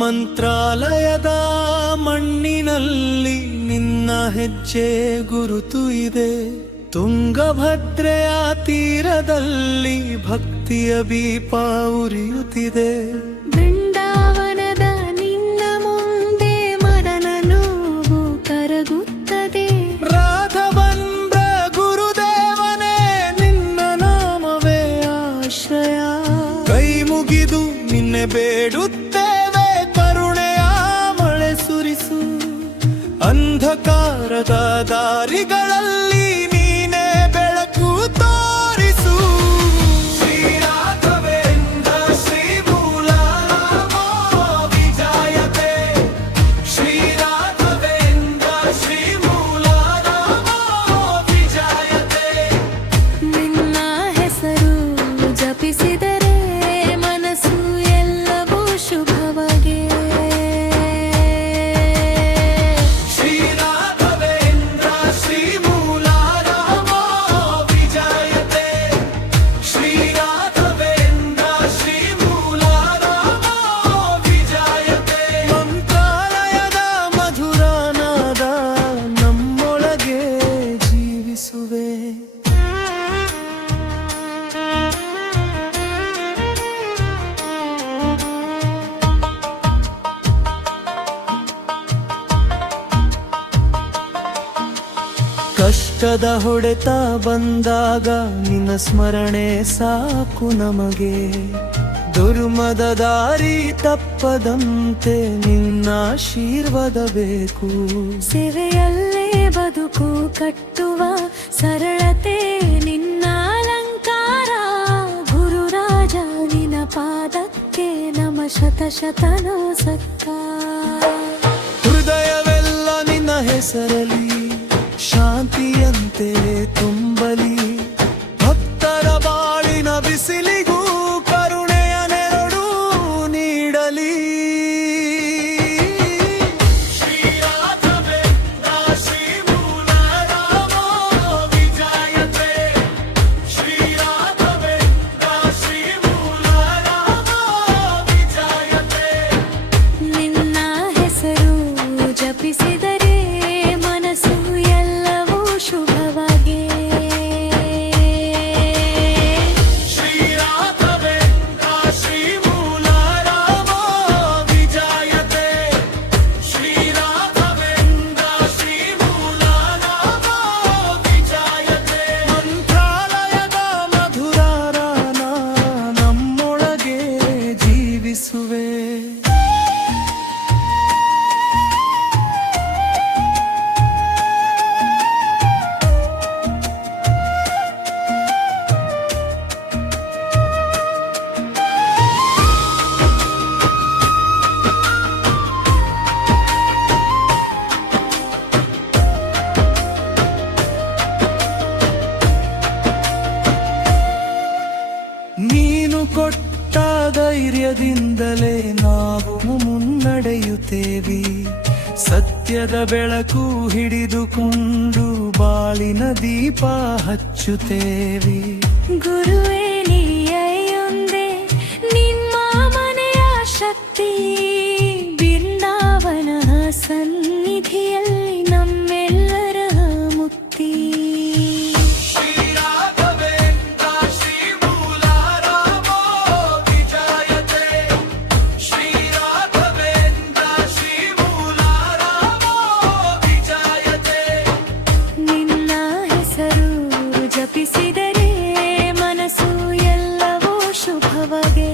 ಮಂತ್ರಾಲಯದ ಮಣ್ಣಿನಲ್ಲಿ ನಿನ್ನ ಹೆಜ್ಜೆ ಗುರುತು ಇದೆ. ತುಂಗಭದ್ರೆಯ ತೀರದಲ್ಲಿ ಭಕ್ತಿಯ ದೀಪ ಉರಿಯುತ್ತಿದೆ. ಬೃಂದಾವನದ ನಿನ್ನ ಮುಂದೆ ಮದನ ನೋವು ಕರಗುತ್ತದೆ. ರಾಘವೇಂದ್ರ ಗುರುದೇವನೇ ನಿನ್ನ ನಾಮವೇ ಆಶ್ರಯ. ಕೈ ಮುಗಿದು ನಿನ್ನೆ ಬೇಡುತ್ತೇವೆ, ಕರುಣೆಯ ಮಳೆ ಸುರಿಸು. ಅಂಧಕಾರದ ದಾರಿಗಳಲ್ಲಿ ನೀನೇ ಬೆಳಕು ತೋರಿಸು. ಶ್ರೀ ರಾಘವೇಂದ್ರ ಶ್ರೀ ಮೂಲಾರಾಮೋ ವಿಜಯತೆ. ಶ್ರೀ ರಾಘವೇಂದ್ರ ಶ್ರೀ ಮೂಲಾರಾಮೋ ವಿಜಯತೆ. ನಿನ್ನ ಹೆಸರು ಜಪಿಸಿದರೆ ಮನಸ್ಸು ಎಲ್ಲವೂ ಶುಭವಾಗೆ. ಕಷ್ಟದ ಹೊಡೆತ ಬಂದಾಗ ನಿನ್ನ ಸ್ಮರಣೆ ಸಾಕು ನಮಗೆ. ದುರ್ಮದ ದಾರಿ ತಪ್ಪದಂತೆ ನಿನ್ನ ಆಶೀರ್ವಾದ ಬೇಕು. ಸೇವೆಯಲ್ಲೇ ಬದುಕು ಕಟ್ಟುವ ಸರಳತೆ ನಿನ್ನ ಅಲಂಕಾರ. ಗುರುರಾಜ ನಿನ್ನ ಪಾದಕ್ಕೆ ನಮ ಶತ ಶತ ನಮಸ್ಕಾರ. ಹೃದಯವೆಲ್ಲ ನಿನ್ನ ಹೆಸರಲಿ ಶಾಂತಿಯಂತೆ ತುಂಬಲಿ. ಭಕ್ತರ ಬಾಳಿನ ಬಿಸಿಲಿಗೂ ಕರುಣೆಯ ನೆರಳು ನೀಡಲಿ. ಶ್ರೀ ರಾಘವೇಂದ್ರ ಶ್ರೀ ಮೂಲಾರಾಮೋ ವಿಜಯತೆ. ಶ್ರೀ ರಾಘವೇಂದ್ರ ಶ್ರೀ ಮೂಲಾರಾಮೋ ವಿಜಯತೆ. ನಿನ್ನ ಹೆಸರು ಜಪಿಸಿದರೆ ಮನಸ್ಸು ಎಲ್ಲವೂ ಶುಭವಾಗೆ. ಶ್ರೀ ರಾಘವೇಂದ್ರ ಶ್ರೀ ಮೂಲಾರಾಮೋ ವಿಜಯತೆ. ಶ್ರೀ ರಾಘವೇಂದ್ರ ಶ್ರೀ ಮೂಲಾರಾಮೋ ವಿಜಯತೆ. ಮಂತ್ರಾಲಯದ ಮಧುರಾರಾನ ನಮ್ಮೊಳಗೆ ಜೀವಿಸುವೆ. ನೀನು ಕೊಟ್ಟ ಧೈರ್ಯದಿಂದಲೇ ನಾವು ಮುನ್ನಡೆಯುತ್ತೇವೆ. ಸತ್ಯದ ಬೆಳಕು ಹಿಡಿದುಕೊಂಡು ಬಾಳಿನ ದೀಪ ಹಚ್ಚುತ್ತೇವೆ. ಗುರುವೇ ನೀಯೊಂದೇ ನಿಮ್ಮ ಮನೆಯ ಶಕ್ತಿ. ಬೃಂದಾವನ ಸನ್ನಿಧಿಯಲ್ಲಿ ನಮ್ಮೆಲ್ಲರ ಮುಕ್ತಿ. ಶ್ರೀ ರಾಘವೇಂದ್ರ ಶ್ರೀ ಮೂಲಾರಾಮೋ ವಿಜಯತೆ. ಶ್ರೀ ರಾಘವೇಂದ್ರ ಶ್ರೀ ಮೂಲಾರಾಮೋ ವಿಜಯತೆ. ನಿನ್ನ ಹೆಸರು ಜಪಿಸಿದರೆ ಮನಸ್ಸು ಎಲ್ಲವೂ ಶುಭವಾಗೆ.